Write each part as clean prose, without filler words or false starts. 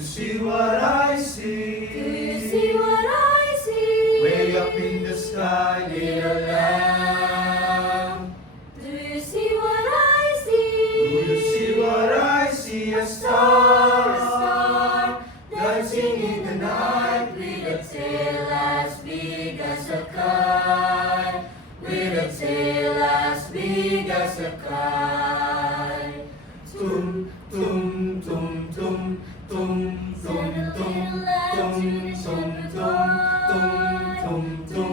See what I see? Do you see what I see? Way up in the sky, little lamb. Do you see what I see? Do you see what I see? A star dancing in the night with a tail as big as a kite. With a tail as big as a kite. Tum tum tum tum tum tum tum tum tum tum tum tum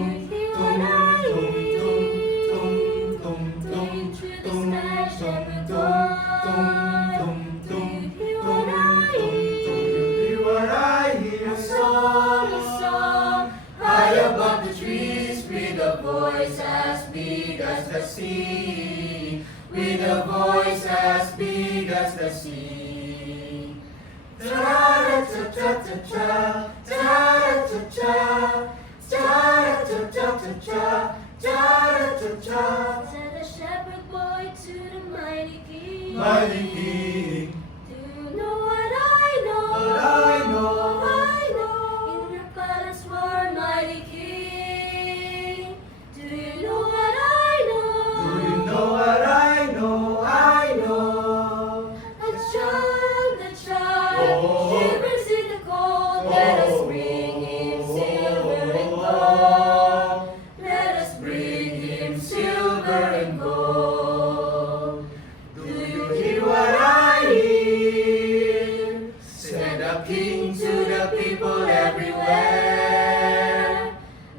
voice as big as the sea, with a voice as big as the sea. Ta-ra-ta-ta-ta-ta, ta-ra-ta-ta, ta-ra-ta-ta-ta-ta, ta-ra-ta-ta. Said the shepherd boy to the mighty king. Mighty King, Do you know what I know? what I know. I know. In your palace war, mighty king. Do you know what I know? Do you know what I know? I know. The child, Oh. shivers in the cold. Let us bring him silver and gold. Let us bring him silver and gold. Do you hear what I hear? Send a king to the people everywhere.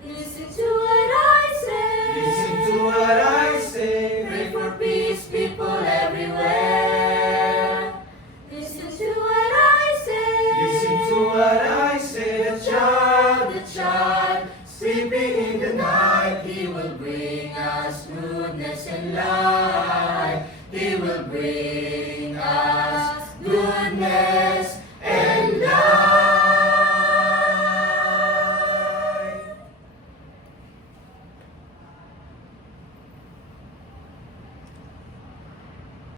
Listen to what I say. Listen to what I say. Pray for peace, people everywhere. Listen to what I say. Listen to what I say. The child, sleeping in the night. He will bring us goodness and light. He will bring us goodness